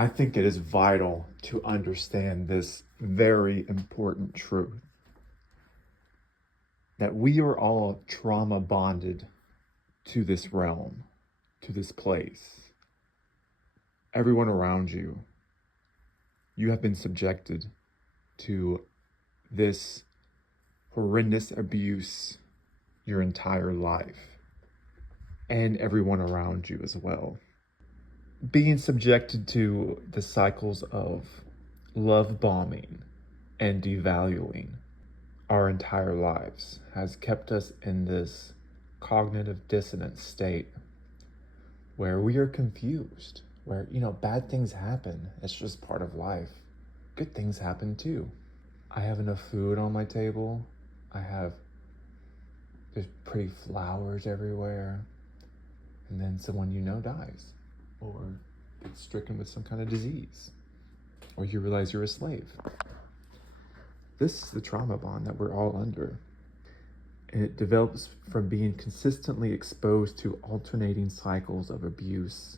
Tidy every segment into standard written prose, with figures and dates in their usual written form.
I think it is vital to understand this very important truth that we are all trauma bonded to this realm, to this place. Everyone around you, you have been subjected to this horrendous abuse your entire life, and everyone around you as well. Being subjected to the cycles of love bombing and devaluing our entire lives has kept us in this cognitive dissonance state where we are confused, where, bad things happen. It's just part of life. Good things happen too. I have enough food on my table. There's pretty flowers everywhere. And then someone dies or gets stricken with some kind of disease, or you realize you're a slave. This is the trauma bond that we're all under. And it develops from being consistently exposed to alternating cycles of abuse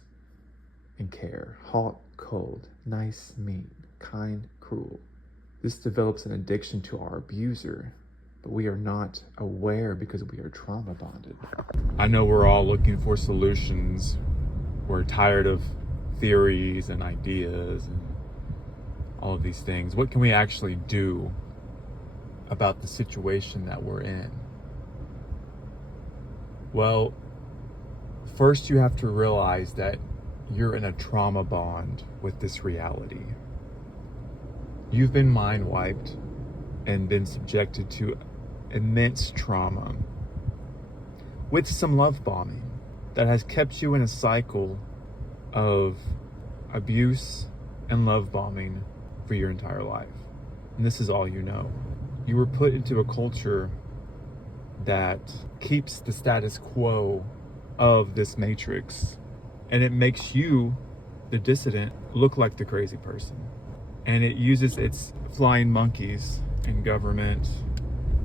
and care. Hot, cold, nice, mean, kind, cruel. This develops an addiction to our abuser, but we are not aware because we are trauma bonded. I know we're all looking for solutions. We're tired of theories and ideas and all of these things. What can we actually do about the situation that we're in? Well, first you have to realize that you're in a trauma bond with this reality. You've been mind wiped and been subjected to immense trauma with some love bombing that has kept you in a cycle of abuse and love bombing for your entire life. And this is all you know. You were put into a culture that keeps the status quo of this matrix, and it makes you, the dissident, look like the crazy person. And it uses its flying monkeys in government,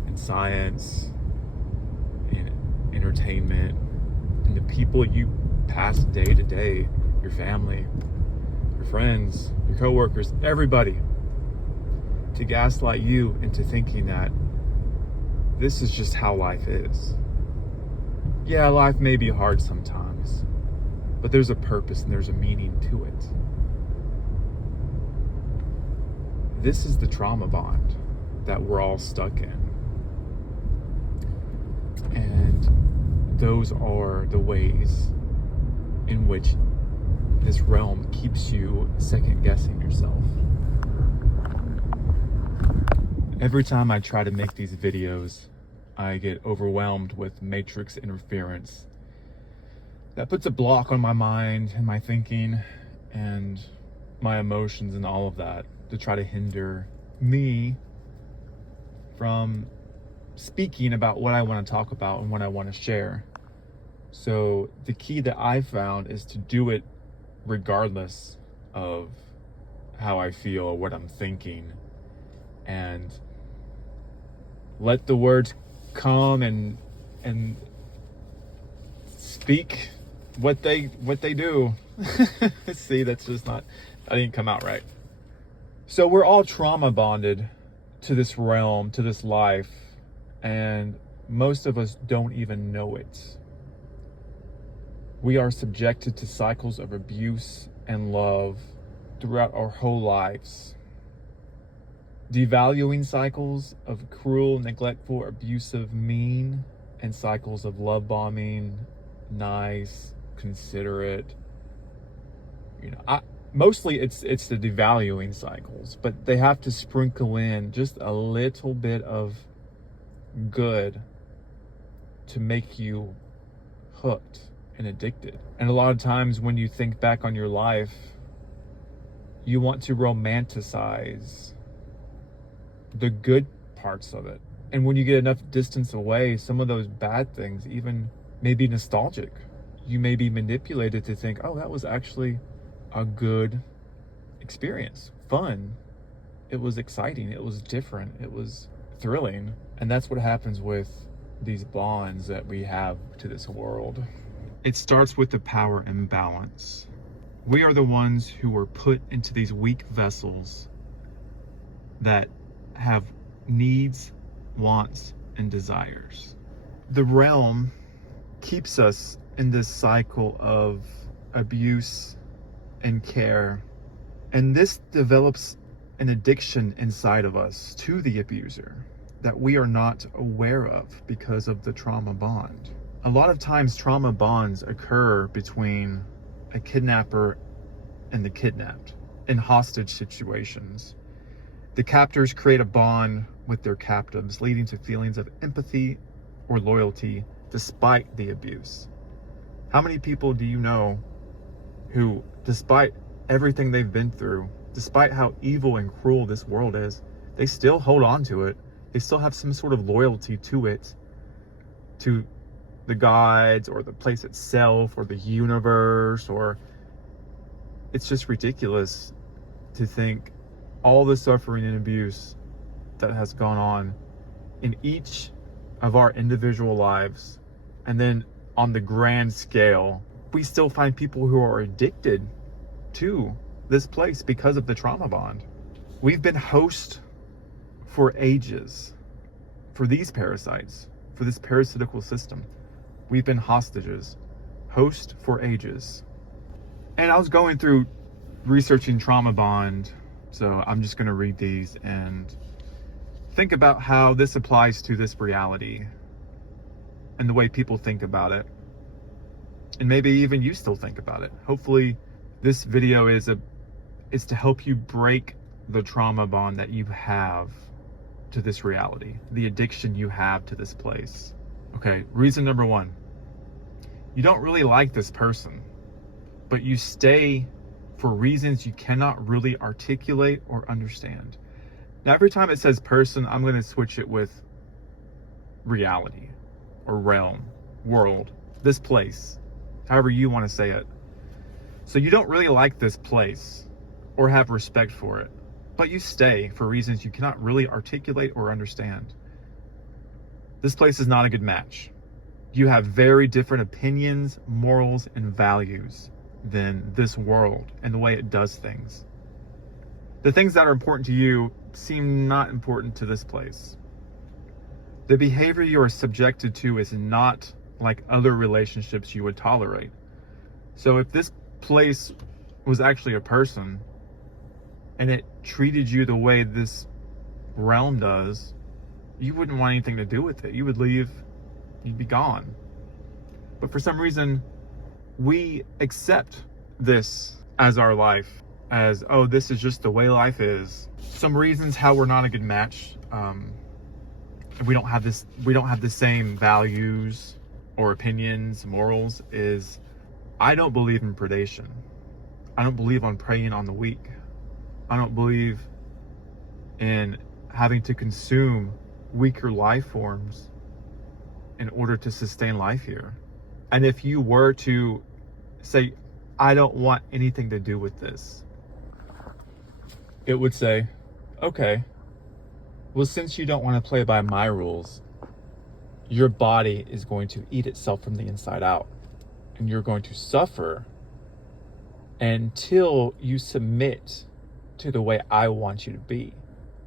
in science, in entertainment, and the people you pass day to day, your family, your friends, your coworkers, everybody, to gaslight you into thinking that this is just how life is. Yeah, life may be hard sometimes, but there's a purpose and there's a meaning to it. This is the trauma bond that we're all stuck in. And those are the ways in which this realm keeps you second guessing yourself. Every time I try to make these videos, I get overwhelmed with matrix interference that puts a block on my mind and my thinking and my emotions and all of that to try to hinder me from speaking about what I want to talk about and what I want to share. So the key that I found is to do it regardless of how I feel or what I'm thinking, and let the words come and speak what they do. See, that didn't come out right. So we're all trauma bonded to this realm, to this life, and most of us don't even know it. We are subjected to cycles of abuse and love throughout our whole lives. Devaluing cycles of cruel, neglectful, abusive, mean, and cycles of love bombing, nice, considerate. Mostly it's the devaluing cycles, but they have to sprinkle in just a little bit of good to make you hooked and addicted. And a lot of times when you think back on your life, you want to romanticize the good parts of it. And when you get enough distance away, some of those bad things even may be nostalgic. You may be manipulated to think, oh, that was actually a good experience, fun. It was exciting. It was different. It was thrilling. And that's what happens with these bonds that we have to this world. It starts with the power imbalance. We are the ones who were put into these weak vessels that have needs, wants, and desires. The realm keeps us in this cycle of abuse and care, and this develops an addiction inside of us to the abuser that we are not aware of because of the trauma bond. A lot of times trauma bonds occur between a kidnapper and the kidnapped in hostage situations. The captors create a bond with their captives, leading to feelings of empathy or loyalty despite the abuse. How many people do you know who, despite everything they've been through, despite how evil and cruel this world is, they still hold on to it? They still have some sort of loyalty to it, to the gods or the place itself or the universe. Or it's just ridiculous to think all the suffering and abuse that has gone on in each of our individual lives, and then on the grand scale, we still find people who are addicted to this place because of the trauma bond. We've been host for ages for these parasites, for this parasitical system. We've been hostages, host for ages. And I was going through researching trauma bond, so I'm just going to read these and think about how this applies to this reality and the way people think about it, and maybe even you still think about it. Hopefully this video is to help you break the trauma bond that you have to this reality, the addiction you have to this place. Okay, reason number one: you don't really like this person, but you stay for reasons you cannot really articulate or understand. Now, every time it says person, I'm going to switch it with reality or realm, world, this place, however you want to say it. So you don't really like this place or have respect for it, but you stay for reasons you cannot really articulate or understand. This place is not a good match. You have very different opinions, morals, and values than this world and the way it does things. The things that are important to you seem not important to this place. The behavior you are subjected to is not like other relationships you would tolerate. So if this place was actually a person and it treated you the way this realm does, you wouldn't want anything to do with it. You would leave, you'd be gone. But for some reason, we accept this as our life, as, oh, this is just the way life is. Some reasons how we're not a good match. We don't have the same values or opinions, morals, is I don't believe in predation. I don't believe on preying on the weak. I don't believe in having to consume weaker life forms in order to sustain life here. And if you were to say, I don't want anything to do with this, it would say, okay, well, since you don't want to play by my rules, your body is going to eat itself from the inside out, and you're going to suffer until you submit to the way I want you to be.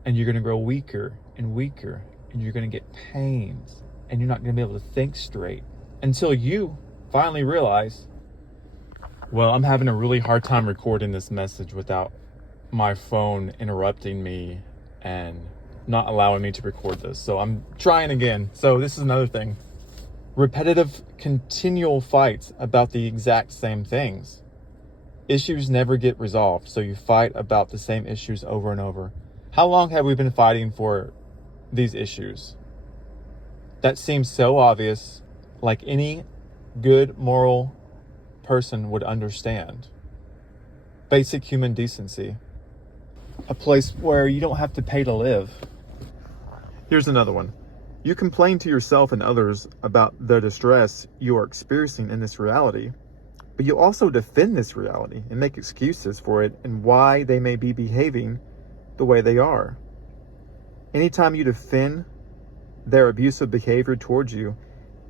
And you're going to grow weaker and weaker, and you're going to get pains, and you're not going to be able to think straight until you finally realize, well, I'm having a really hard time recording this message without my phone interrupting me and not allowing me to record this. So I'm trying again. So this is another thing. Repetitive, continual fights about the exact same things. Issues never get resolved, so you fight about the same issues over and over. How long have we been fighting for these issues? That seems so obvious, like any good moral person would understand. Basic human decency. A place where you don't have to pay to live. Here's another one. You complain to yourself and others about the distress you are experiencing in this reality, but you also defend this reality and make excuses for it and why they may be behaving the way they are. Anytime you defend their abusive behavior towards you,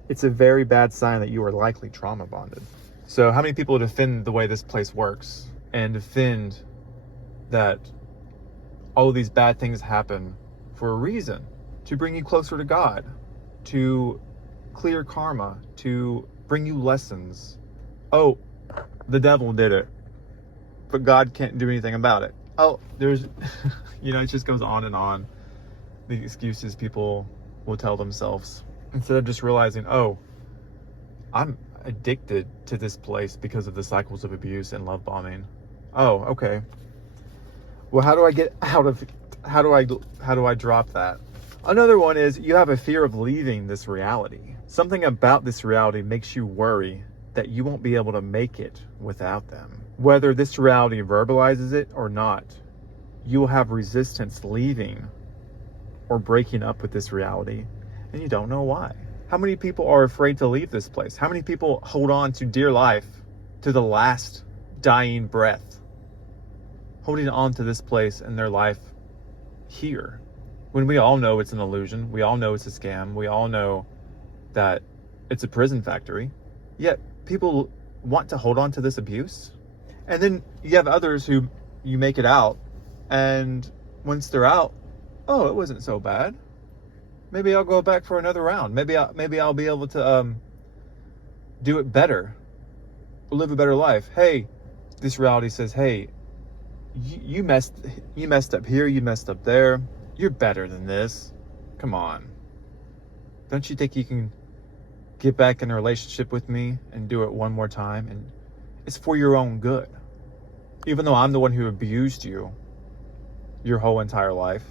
it's a very bad sign that you are likely trauma bonded. So how many people defend the way this place works? and defend that all of these bad things happen for a reason, to bring you closer to God, to clear karma, to bring you lessons. Oh, the devil did it, but God can't do anything about it. Oh, there's, it just goes on and on. The excuses people will tell themselves instead of just realizing, oh, I'm addicted to this place because of the cycles of abuse and love bombing. Oh, okay. Well, how do I get out of it? How do I drop that? Another one is you have a fear of leaving this reality. Something about this reality makes you worry that you won't be able to make it without them. Whether this reality verbalizes it or not, you will have resistance leaving or breaking up with this reality, and you don't know why. How many people are afraid to leave this place? How many people hold on to dear life to the last dying breath, holding on to this place and their life here, when we all know it's an illusion, we all know it's a scam, we all know that it's a prison factory, yet people want to hold on to this abuse? And then you have others who you make it out, and once they're out, oh, it wasn't so bad. Maybe I'll go back for another round. Maybe I'll be able to do it better, live a better life. Hey, this reality says, hey, you messed up here, you messed up there. You're better than this. Come on. Don't you think you can get back in a relationship with me and do it one more time? And it's for your own good. Even though I'm the one who abused you your whole entire life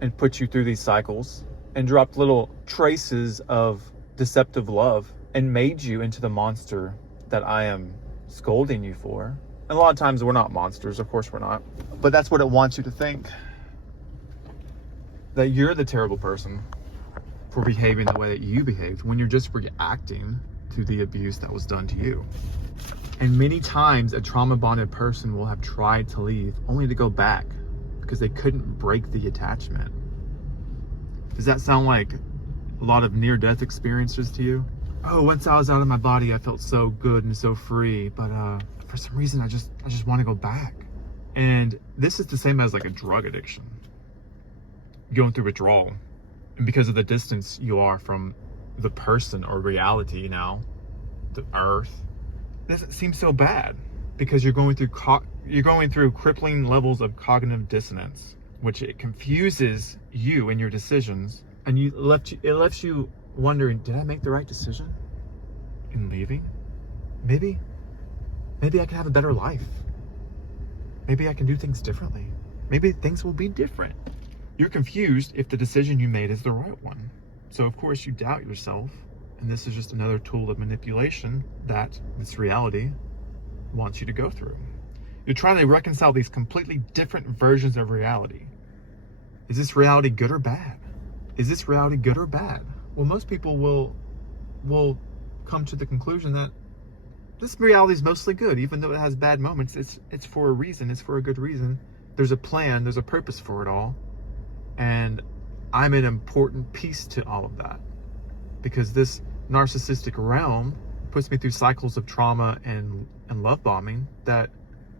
and put you through these cycles and dropped little traces of deceptive love and made you into the monster that I am scolding you for. And a lot of times we're not monsters, of course we're not. But that's what it wants you to think. That you're the terrible person for behaving the way that you behaved when you're just reacting to the abuse that was done to you. And many times a trauma bonded person will have tried to leave only to go back because they couldn't break the attachment. Does that sound like a lot of near-death experiences to you? Oh, once I was out of my body, I felt so good and so free, but for some reason I just want to go back. And this is the same as like a drug addiction, going through withdrawal, and because of the distance you are from the person or reality now, the earth, it doesn't seem so bad because you're going through crippling levels of cognitive dissonance, which it confuses you and your decisions, and it left you wondering, did I make the right decision in leaving? Maybe I can have a better life. Maybe I can do things differently. Maybe things will be different. You're confused if the decision you made is the right one. So of course you doubt yourself, and this is just another tool of manipulation that this reality wants you to go through. You're trying to reconcile these completely different versions of reality. Is this reality good or bad? Is this reality good or bad? Well, most people will come to the conclusion that this reality is mostly good, even though it has bad moments. It's for a reason. It's for a good reason. There's a plan. There's a purpose for it all. And I'm an important piece to all of that, because this narcissistic realm puts me through cycles of trauma and love bombing that,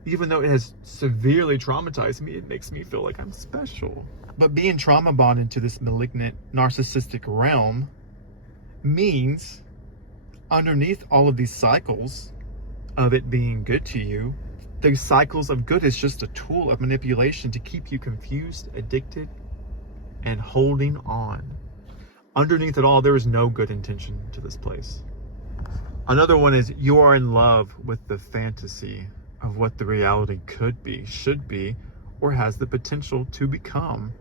even though it has severely traumatized me, it makes me feel like I'm special. But being trauma bonded to this malignant narcissistic realm means underneath all of these cycles of it being good to you, those cycles of good is just a tool of manipulation to keep you confused, addicted, and holding on. Underneath it all, there is no good intention to this place. Another one is you are in love with the fantasy of what the reality could be, should be, or has the potential to become.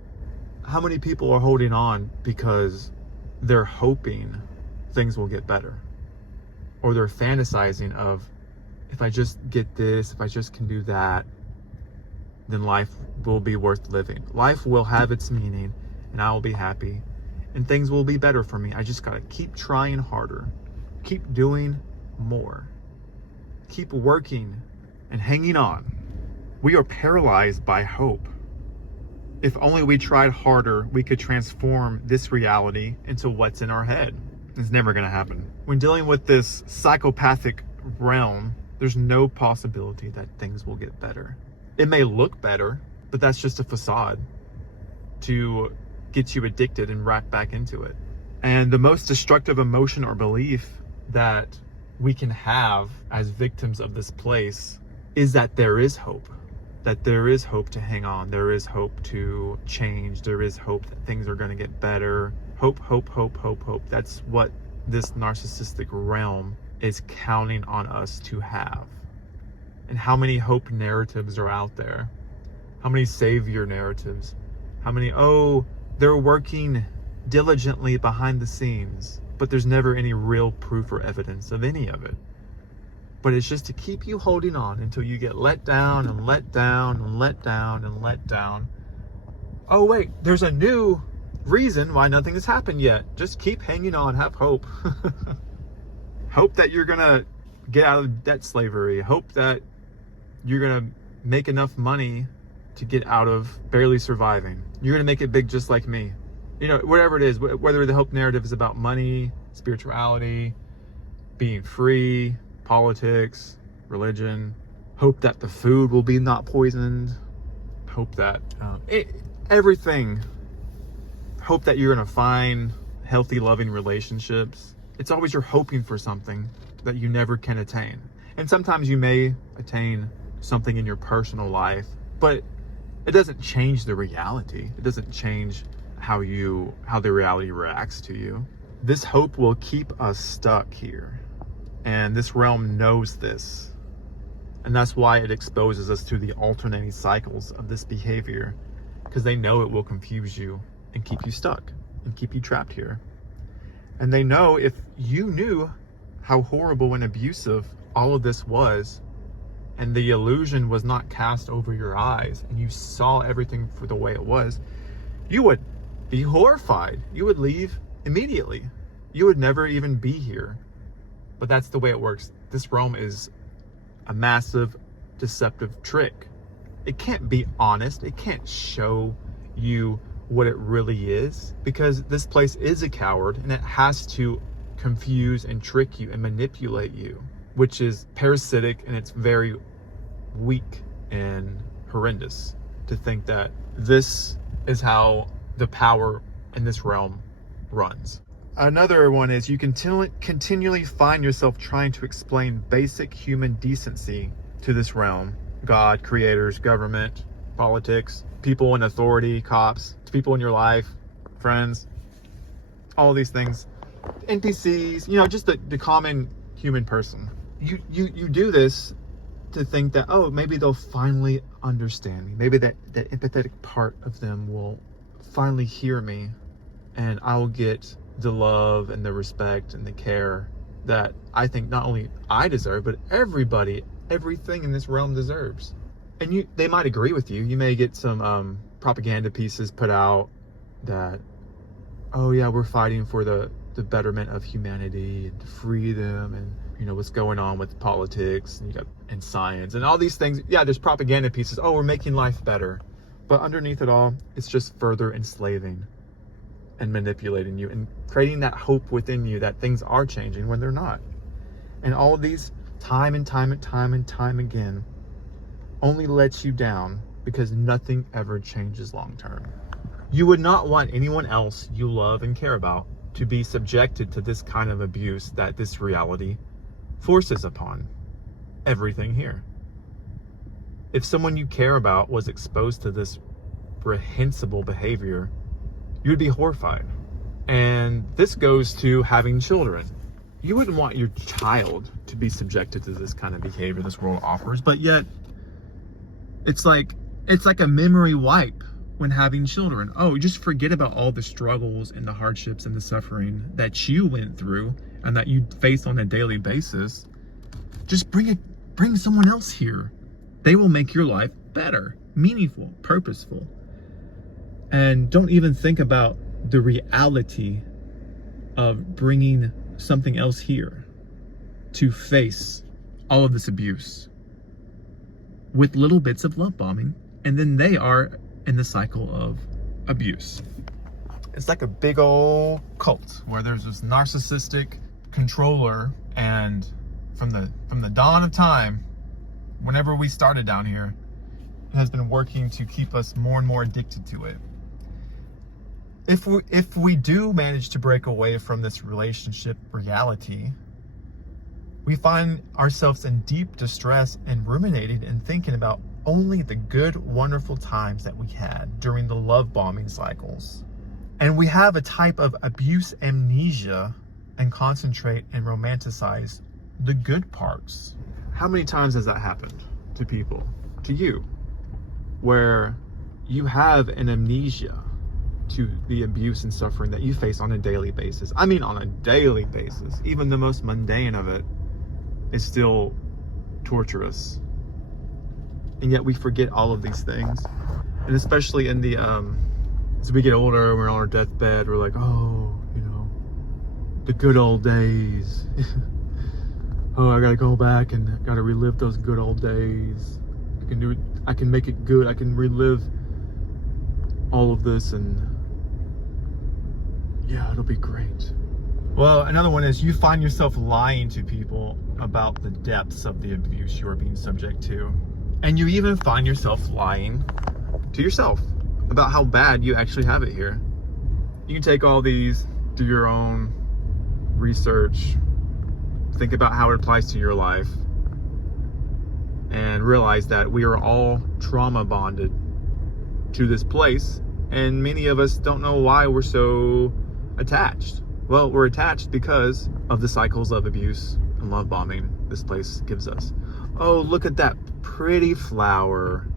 How many people are holding on because they're hoping things will get better? Or they're fantasizing of, if I just get this, if I just can do that, then life will be worth living. Life will have its meaning, and I will be happy, and things will be better for me. I just gotta keep trying harder, keep doing more, keep working and hanging on. We are paralyzed by hope. If only we tried harder, we could transform this reality into what's in our head. It's never gonna happen. When dealing with this psychopathic realm, There's no possibility that things will get better. It may look better, but that's just a facade to get you addicted and wrapped back into it. And the most destructive emotion or belief that we can have as victims of this place is that there is hope. That there is hope to hang on. There is hope to change. There is hope that things are going to get better. Hope, hope, hope, hope, hope. That's what this narcissistic realm is counting on us to have. And how many hope narratives are out there? How many savior narratives? How many, oh, they're working diligently behind the scenes, but there's never any real proof or evidence of any of it. But it's just to keep you holding on until you get let down and let down and let down and let down. Oh wait, there's a new reason why nothing has happened yet. Just keep hanging on, have hope. Hope that you're gonna get out of debt slavery. Hope that you're gonna make enough money to get out of barely surviving. You're gonna make it big just like me. You know, whatever it is, whether the hope narrative is about money, spirituality, being free, politics, religion, hope that the food will be not poisoned, hope that everything, hope that you're gonna find healthy, loving relationships. It's always you're hoping for something that you never can attain. And sometimes you may attain something in your personal life, but it doesn't change the reality. It doesn't change how the reality reacts to you. This hope will keep us stuck here. And this realm knows this. And that's why it exposes us to the alternating cycles of this behavior, because they know it will confuse you and keep you stuck and keep you trapped here. And they know if you knew how horrible and abusive all of this was, and the illusion was not cast over your eyes, and you saw everything for the way it was, you would be horrified. You would leave immediately. You would never even be here. But that's the way it works. This realm is a massive deceptive trick. It can't be honest. It can't show you what it really is, because this place is a coward, and it has to confuse and trick you and manipulate you, which is parasitic, and it's very weak and horrendous to think that this is how the power in this realm runs. Another one is you continually find yourself trying to explain basic human decency to this realm. God, creators, government, politics, people in authority, cops, people in your life, friends, all these things, NPCs, you know, just the common human person. You do this to think that, oh, maybe they'll finally understand me. Maybe that empathetic part of them will finally hear me, and I'll get the love and the respect and the care that I think not only I deserve, but everything in this realm deserves. And they might agree with you. You may get some propaganda pieces put out that, oh yeah, we're fighting for the betterment of humanity and to free them, and you know what's going on with politics and science and all these things. Yeah, there's propaganda pieces. Oh, we're making life better. But underneath it all, it's just further enslaving and manipulating you and creating that hope within you that things are changing when they're not. And all of these time and time again only lets you down, because nothing ever changes long term. You would not want anyone else you love and care about to be subjected to this kind of abuse that this reality forces upon everything here. If someone you care about was exposed to this reprehensible behavior, you would be horrified. And this goes to having children. You wouldn't want your child to be subjected to this kind of behavior this world offers, but yet it's like a memory wipe when having children. Oh, just forget about all the struggles and the hardships and the suffering that you went through and that you face on a daily basis. Just bring someone else here. They will make your life better, meaningful, purposeful. And don't even think about the reality of bringing something else here to face all of this abuse with little bits of love bombing, and then they are in the cycle of abuse. It's like a big old cult where there's this narcissistic controller and from the dawn of time, whenever we started down here, it has been working to keep us more and more addicted to it. If we do manage to break away from this relationship reality, we find ourselves in deep distress and ruminating and thinking about only the good, wonderful times that we had during the love bombing cycles. And we have a type of abuse amnesia and concentrate and romanticize the good parts. How many times has that happened to people, to you, where you have an amnesia to the abuse and suffering that you face on a daily basis? I mean, on a daily basis. Even the most mundane of it is still torturous. And yet we forget all of these things. And especially in the, as we get older, we're on our deathbed, we're like, oh, you know, the good old days. Oh, I gotta go back and gotta relive those good old days. I can make it good. I can relive all of this, and yeah, it'll be great. Well, another one is you find yourself lying to people about the depths of the abuse you are being subject to. And you even find yourself lying to yourself about how bad you actually have it here. You can take all these, do your own research, think about how it applies to your life, and realize that we are all trauma bonded to this place, and many of us don't know why we're so attached. Well, we're attached because of the cycles of abuse and love bombing this place gives us. Oh, look at that pretty flower.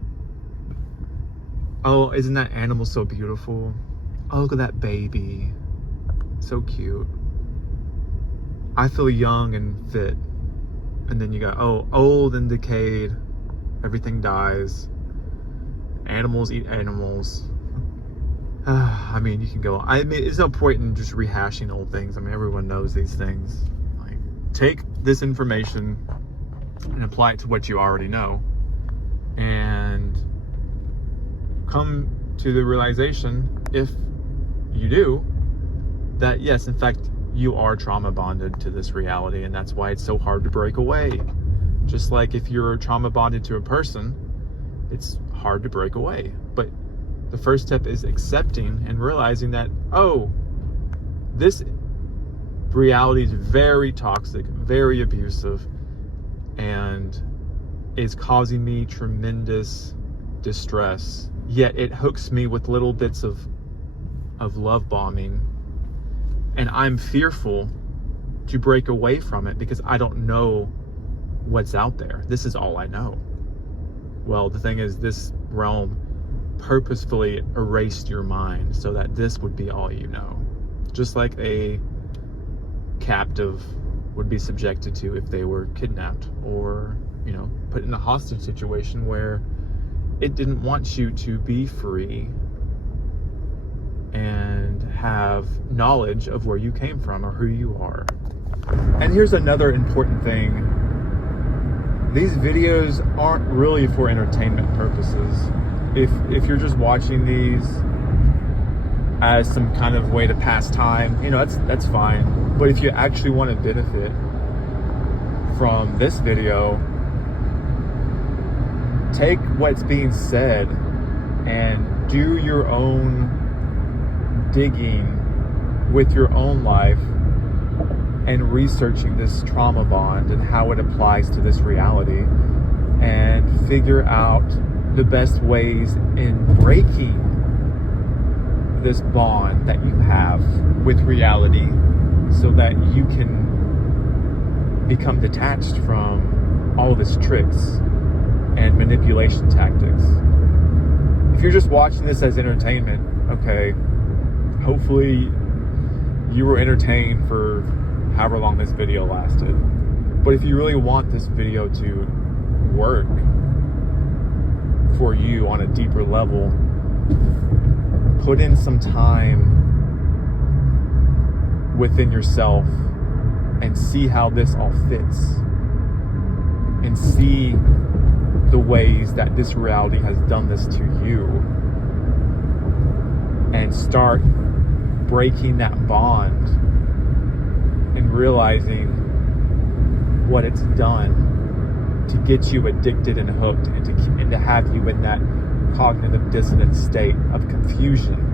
Oh, isn't that animal so beautiful? Oh, look at that baby. So cute. I feel young and fit. And then you got, oh, old and decayed. Everything dies. Animals eat animals. I mean, you can go on. I mean, it's no point in just rehashing old things. I mean, everyone knows these things. Like, take this information and apply it to what you already know. And come to the realization, if you do, that yes, in fact, you are trauma bonded to this reality, and that's why it's so hard to break away. Just like if you're trauma bonded to a person, it's hard to break away. But the first step is accepting and realizing that, oh, this reality is very toxic, very abusive, and is causing me tremendous distress. Yet it hooks me with little bits of love bombing, and I'm fearful to break away from it because I don't know what's out there. This is all I know. Well, the thing is, this realm purposefully erased your mind so that this would be all you know. Just like a captive would be subjected to if they were kidnapped or, you know, put in a hostage situation where it didn't want you to be free and have knowledge of where you came from or who you are. And here's another important thing. These videos aren't really for entertainment purposes. If you're just watching these as some kind of way to pass time, you know, that's fine. But if you actually want to benefit from this video, take what's being said and do your own digging with your own life and researching this trauma bond and how it applies to this reality, and figure out the best ways in breaking this bond that you have with reality so that you can become detached from all this tricks and manipulation tactics. If you're just watching this as entertainment, okay, hopefully you were entertained for however long this video lasted. But if you really want this video to work for you on a deeper level, put in some time within yourself and see how this all fits, and see the ways that this reality has done this to you, and start breaking that bond and realizing what it's done to get you addicted and hooked, and to have you in that cognitive dissonance state of confusion